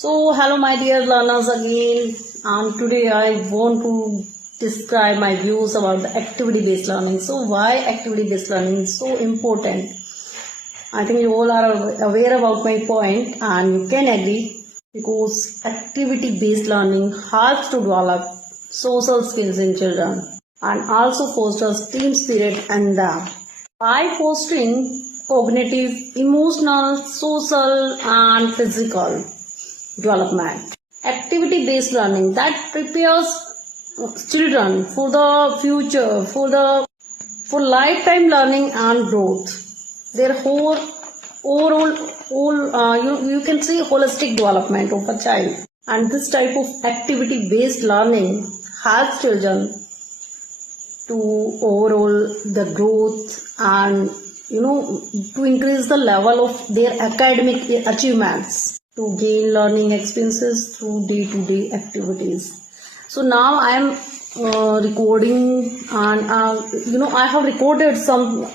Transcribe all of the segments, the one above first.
So, hello, my dear learners again, and today I want to describe my views about the activity based learning. So, why activity based learning is so important? I think you all are aware about my point, and you can agree because activity based learning helps to develop social skills in children and also fosters team spirit and them by fostering cognitive, emotional, social, and physical development. Activity based learning that prepares children for the future, for lifetime learning and growth. Their whole overall you can say holistic development of a child. And this type of activity based learning helps children to overall the growth and to increase the level of their academic achievements, to gain learning experiences through day-to-day activities. So now I am recording, and I have recorded some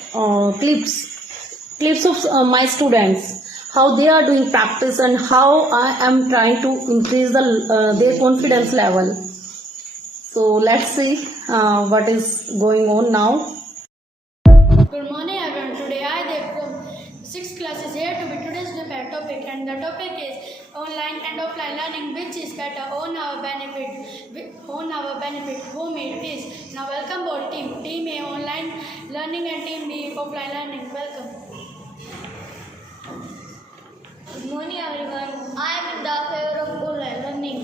clips of my students, how they are doing practice and how I am trying to increase their confidence level. So let's see what is going on now. Good morning everyone. Today I Dev from 6th class is here to be today's different topic, and the topic is online and offline learning, which is better on our benefit, whom it is. Now welcome both team A online learning and team B offline learning. Welcome. Good morning everyone. I am in the favor of online learning.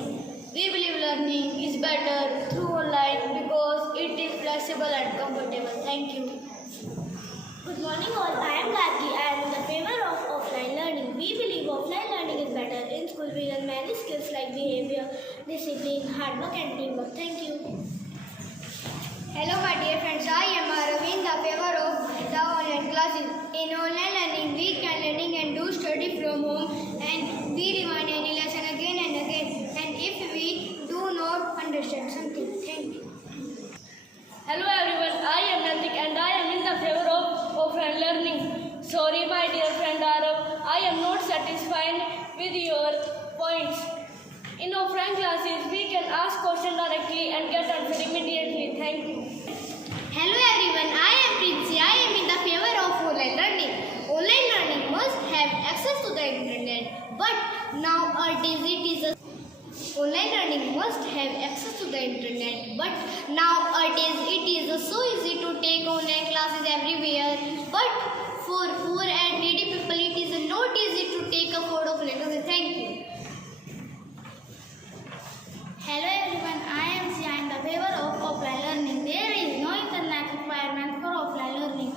We believe learning is better through online because it is flexible and comfortable. Thank you. Good morning all. I am Gayatri. I am in the favor of offline learning. We believe offline learning is better. In school we learn many skills like behavior, discipline, hard work and teamwork. Thank you. Hello my dear friends. I am Aravind in the favor of the online classes. In online learning we can learning and do study from home, and we rewind any lesson again and again. And if we do not understand something, thank you. Hello everyone. I am Natik and I am in the favor of offline learning. Sorry my dear friend Arav, I am not satisfied with your points. In offline classes, we can ask questions directly and get answer immediately. Thank you. Hello everyone. I am Princy. I am in the favor of online learning. Online learning must have access to the internet, but nowadays online learning must have access to the internet, but nowadays it is so easy to take online classes everywhere. But for poor and needy people, it is not easy to take a photo of classes. Thank you. Hello everyone. I am Sia in the favor of offline learning. There is no internet requirement for offline learning.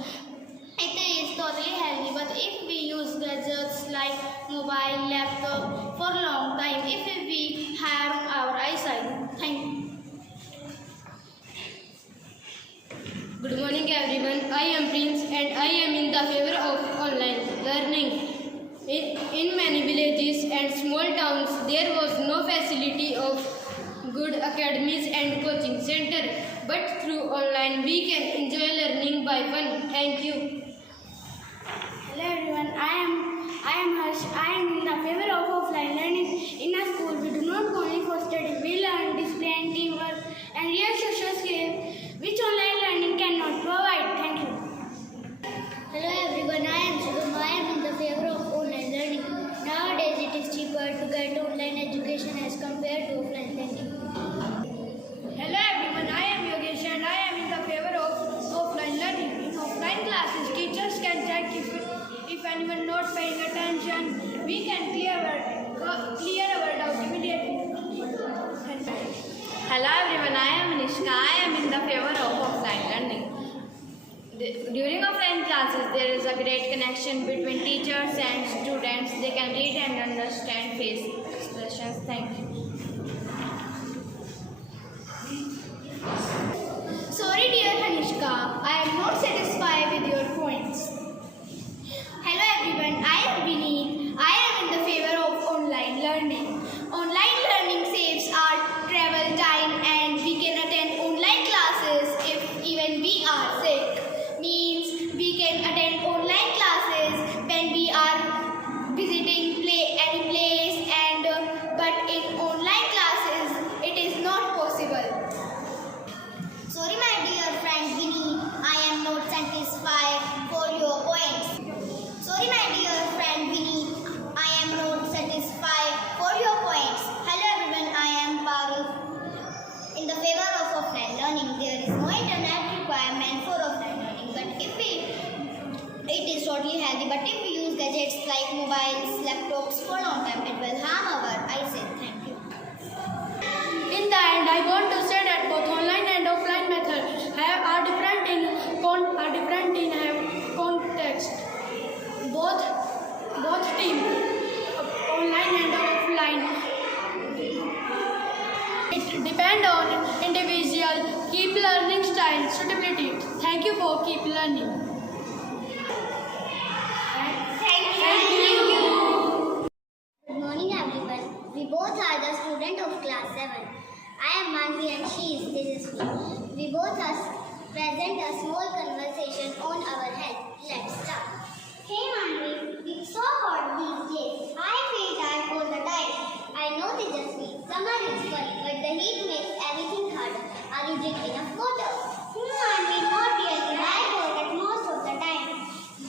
It is totally healthy, but if we use gadgets like mobile, laptop for long time, if we harm our eyesight. Thank you. Good morning everyone. I am Prince and I am in the favor of online learning. In many villages and small towns, there was no facility of good academies and coaching center. But through online, we can enjoy learning by fun. Thank you. Hello everyone. I am Harsh. I am in the favor of offline learning. In a school, we do not go only for study. We learn discipline, teamwork, and real social skills, which online learning cannot provide. Thank you. Hello everyone, I am Shubham. I am in the favor of online learning. Nowadays it is cheaper to get online education as compared to offline. Thank you. Hello everyone, I am Yogesh and I am in the favor of offline learning. In offline classes, teachers can check if anyone not paying attention. We can clear our doubt immediately. Hello everyone, I am Nishka. I am in the favor of offline learning. During offline classes, there is a great connection between teachers and students. They can read and understand face expressions. Thank you. Sorry dear Hanishka, I am not satisfied with your points. Hello everyone, I am Vineet. I am in the favor of online learning. Online learning saves our travel time, and we can attend online classes if even we are sick. Means we can attend online classes when we are visiting any place, and depend on individual keep learning style suitability. Thank you for keep learning. Good morning, everyone. We both are the student of class 7. I am Manvi and she is Tejasvi. We both are present a small conversation on our health. Let's start. Hey Manvi, it's so hot these days. I feel tired all the time. I know Tejasvi, summer is fun, but the heat makes everything harder. Are you drinking enough water? Manvi, not really. I forget most of the time.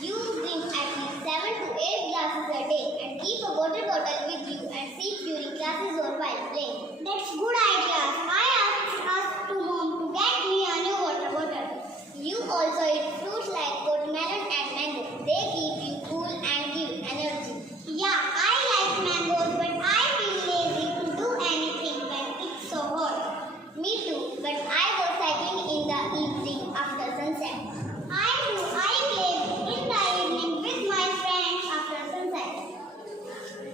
You drink at least 7 to 8 glasses a day and keep a water bottle with you and sip during classes or while playing. That's good idea. I asked to mom to get me a new water bottle. You also eat fruits like watermelon and mango. They keep you cool and give energy. Yeah, I like mangoes, but I feel lazy to do anything when it's so hot. Me too, but I go cycling in the evening after sunset. I play in the evening with my friends after sunset.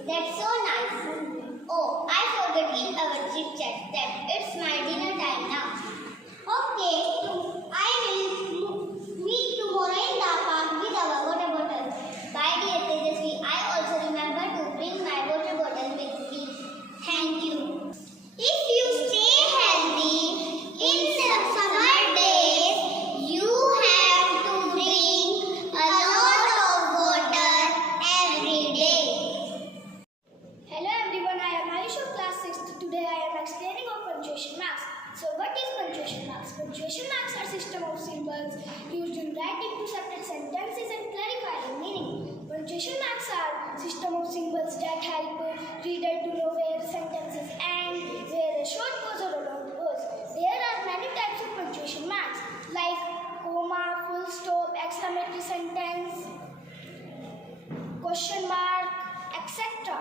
That's so nice. Oh, I forgot in our chit chat that it's my dinner time now. Okay, I will meet tomorrow in the park with our water bottle. Bye dear Tejasvi. I also remember to bring my water bottle with me. Thank you. If you stay healthy in the summer days, you have to drink a lot of water every day. Hello everyone, I am Ayush of class 6th. Today I am explaining of punctuation marks. So what is punctuation marks? Punctuation marks are system of symbols used in writing to separate sentences and clarify their meaning. Punctuation marks are system of symbols that help reader to know where sentences end, where a short pause or a long pause. There are many types of punctuation marks like comma, full stop, exclamatory sentence, question mark, etc.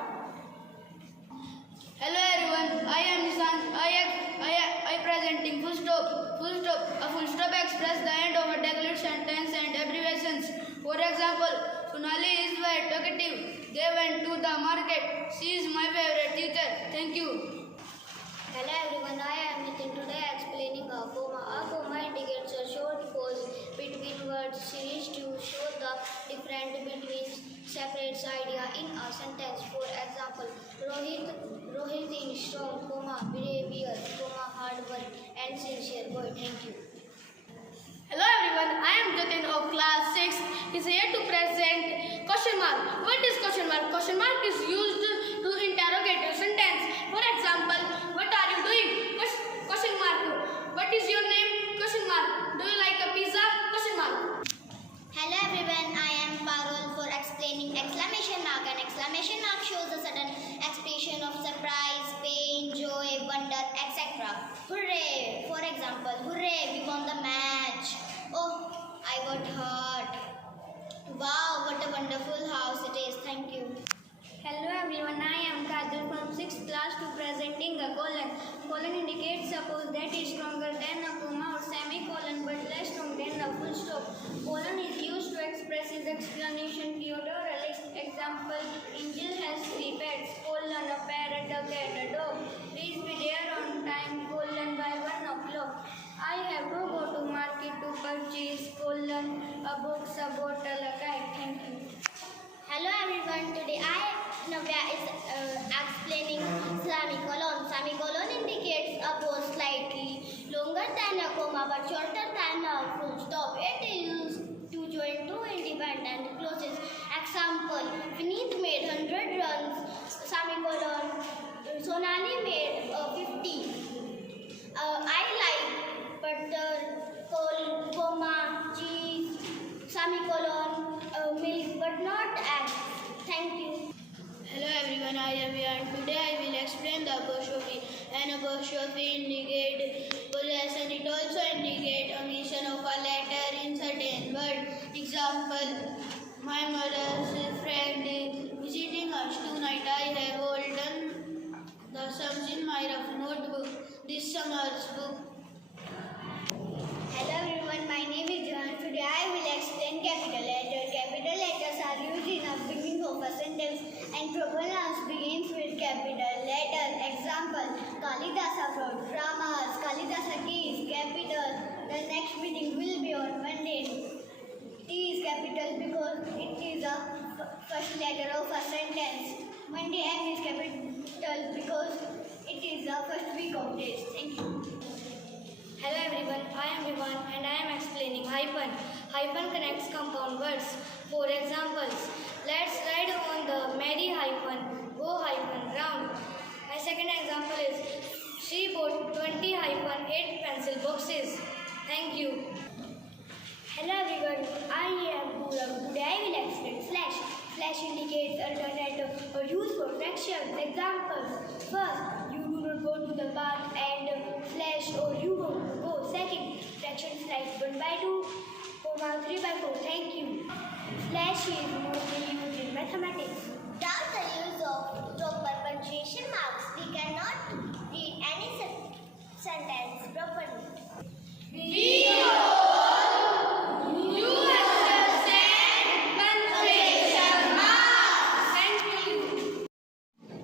Hello everyone, I am Nishan. I presenting full stop. Full stop. A full stop express the end of a declared sentence and abbreviations. For example, Sonali is very talkative. They went to the market. She is my favorite teacher. Thank you. Hello everyone, I am Nitin. Today explaining a comma. A comma indicates a short pause between words used to show the difference between separate ideas in a sentence. For example, Rohit is strong, comma, behavior, comma, hard work and sincere boy. Thank you. Hello everyone, I am Jatin of class 6 is here to present question mark. What is question mark? Question mark is used to interrogate a sentence. For example, what are you doing? Question mark. What is your name? Question mark. Do you like a pizza? Question mark. Hello everyone, I am Parul for explaining exclamation mark. An exclamation mark shows a sudden expression of surprise, pain, joy, wonder, etc. Hooray! For example, hooray, we won the match. Oh, I got hurt. Wow, what a wonderful house it is. Thank you. Hello everyone, I am Kajal from 6th class to presenting a colon. Colon indicates a pause that is stronger than a comma or semicolon but less strong than a full stop. Colon is used to express his explanation. Theodore Alice. Example, Angel has 3 pets, colon, a parrot, a cat, a dog. Please be there on time, colon, by 1 o'clock. I have to go to market to purchase, colon, a box, a bottle, a kite. Thank you. Hello everyone, today Navya is explaining semicolon. Semicolon indicates a pause slightly longer than a comma but shorter than a full stop. It is used to join two independent clauses. Example, Vineet made 100 runs, semicolon. Sonali made 50. I like butter, comma, cheese, semicolon, milk but not eggs. Thank you. Hello everyone, I am Yan. Today I will explain the apostrophe. An apostrophe indicates possession. It also indicates omission of a letter in certain word. Example, my mother's friend is visiting us tonight. I have olden the sums in my rough notebook. This summer's book. Hello everyone, my name is Johan. Today I will explain capital letters. Capital letters are used in the beginning of a sentence and proper nouns begins with capital letter. Example, Kalidasa wrote grammar. The next meeting will be on Monday. T is capital because it is the first letter of a sentence. Monday. M is capital because it is the first week of days. Thank you. Hello everyone, I am Vivan and I am explaining hyphen. Hyphen connects compound words. For examples, let's ride on the merry hyphen, go hyphen round. My second example is, she bought 20 hyphen 8 pencil boxes. Thank you. Hello everyone, I am Pooram. Today I will explain slash. Slash indicates alternative or use for fractions. Examples. First, you do not go to the park and slash or you don't go. Second, fractions like 1/2, 3/4. Thank you. Slash is mostly used in mathematics. Without the use of proper punctuation marks, we cannot read any sentence properly.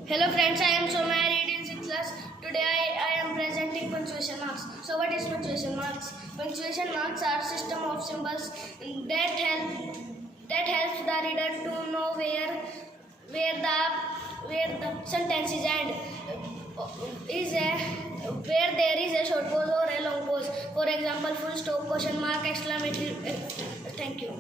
Hello friends, I am Soma. I read in 6th class. Today I am presenting punctuation marks. So what is punctuation marks? Punctuation marks are system of symbols that helps the reader to know where the sentence is end. Where there is a short pause or a long pause. For example, full stop, question mark, exclamatory. Thank you.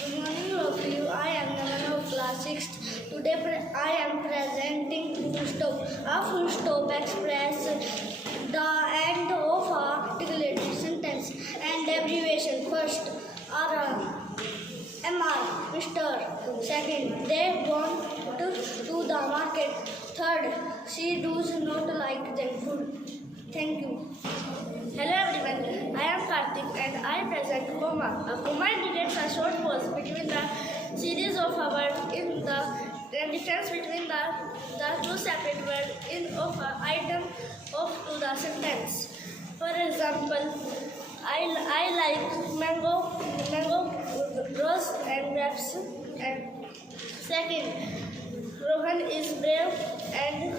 Good morning, all of you. I am Naman of class 6th. Today I am presenting full stop. A full stop expresses the end of a articulated sentence and abbreviation. First, R, MR, Mr. Second, they want to the market. Third, she does not like junk food. Thank you. Hello everyone, I am Karthik and I present comma. A comma indicates a short pause between the series of a word in the difference between the two separate words in of an item of to the sentence. For example, I like mango, rose and grapes. And second, Rohan is brave and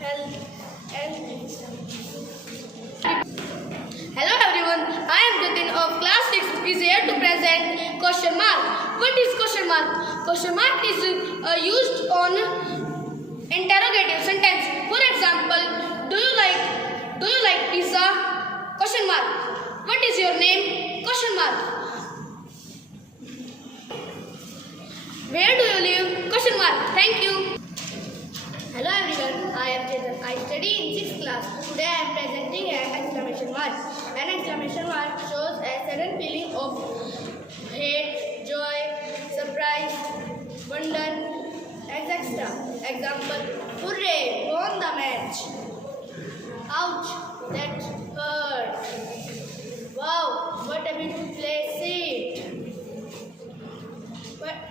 healthy. Hello everyone, I am Jatin of class 6 is here to present question mark. What is question mark? Question mark is used on interrogative sentence. For example, do you like pizza? Question mark. What is your name? Question mark. Where do you live? Question mark. Thank you. Hello everyone, I am Chetan. I study in 6th class. Today I am presenting an exclamation mark. An exclamation mark shows a sudden feeling of hate, joy, surprise, wonder, etc. Example, hooray, won the match. Ouch, that hurt. Wow, what a beautiful place seat.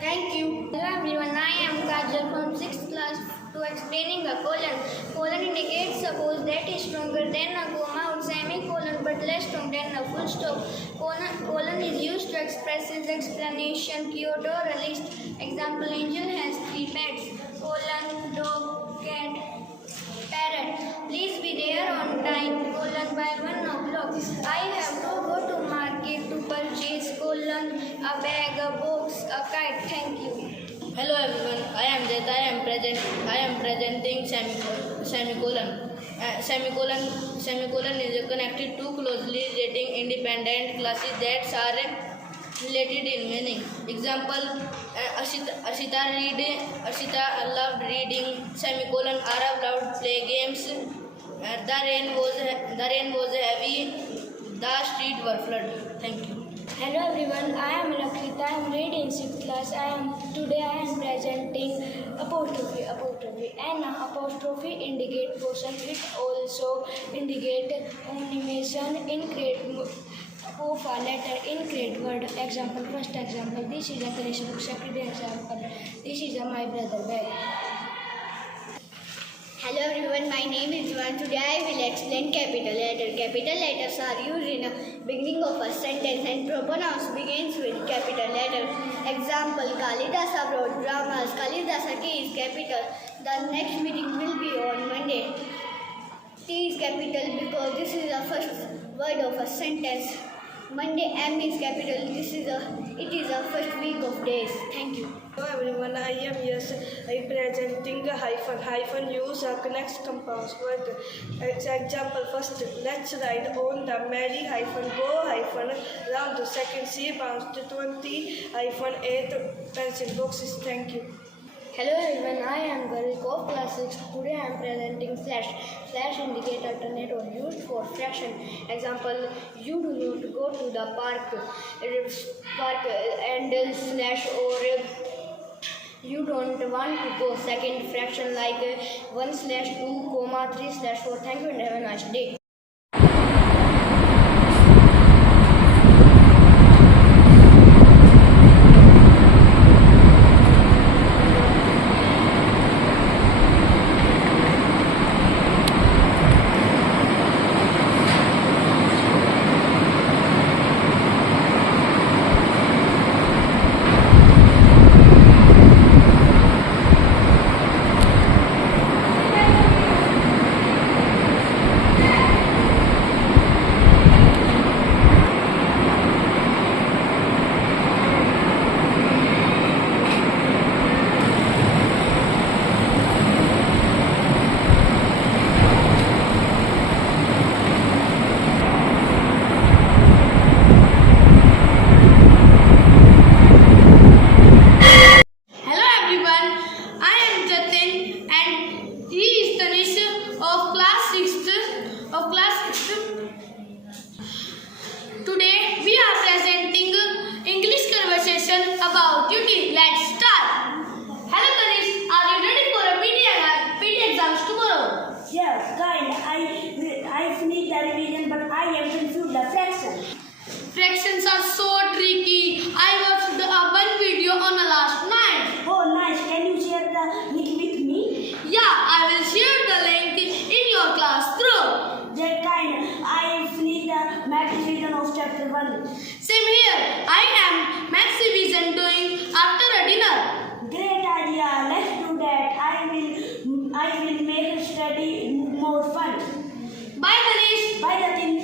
Thank you. Hello everyone, I am Kajal from 6th class. To explaining a colon. Colon indicates a pause that is stronger than a comma or semicolon but less strong than a full stop. Colon is used to express its explanation, keyword or a list. Example, Angel has 3 pets. Colon, dog, cat, parrot. Please be there on time. Colon, by 1 o'clock. I have to go to market to purchase. Colon, a bag, a box, a kite. Thank you. Hello everyone, I am Jet. I am presenting semicolon. Semicolon is connected to closely relating independent classes that are related in meaning. Example, Ashita loved reading. Semicolon, Arab loved play games. The rain was heavy. The streets were flooded. Thank you. Hello everyone, I am Lakrita. I am reading in 6th class. Today I am presenting apostrophe. An apostrophe indicate portion. It also indicate animation in create of a letter in create word. Example, first example, this is a Ganesh book. Second example, this is a my brother bag. Hello everyone, my name is Juan. Today I will explain capital letter. Capital letters are used in the beginning of a sentence and proper nouns begins with capital letter. Example, Kalidasa wrote dramas. Kalidasa K is capital. The next meeting will be on Monday. T is capital because this is the first word of a sentence. Monday, M is capital. It is the first week of days. Thank you. Hello everyone, I am representing hyphen. Hyphen use connects compounds word. Example first, let's ride on the merry hyphen go hyphen round. Second, she bounced 20 hyphen 8 pencil boxes. Thank you. Hello everyone, I am Garik of class 6. Today I am presenting slash. Slash indicate alternate or used for fraction. Example, you do not go to the park and slash or you don't want to go. Second fraction like 1/2, comma 3/4. Thank you and have a nice day. Hello everyone, I am Jatin and he is Tanish of class 6th. Today we are presenting English conversation about duty. Let's start. Hello Tanish, are you ready for a PT exams tomorrow? Yes, kind. I finished the revision, but I am confused the fraction. Fractions are so tricky. I watched one video on the last night. Oh, nice. Can you share the link with me? Yeah, I will share the link in your class group. That kind. I finished the math revision of chapter 1. Same here. I am maths revision doing after a dinner. Great idea. Let's do that. I will make study more fun. Bye Tanish. Bye, Jatin.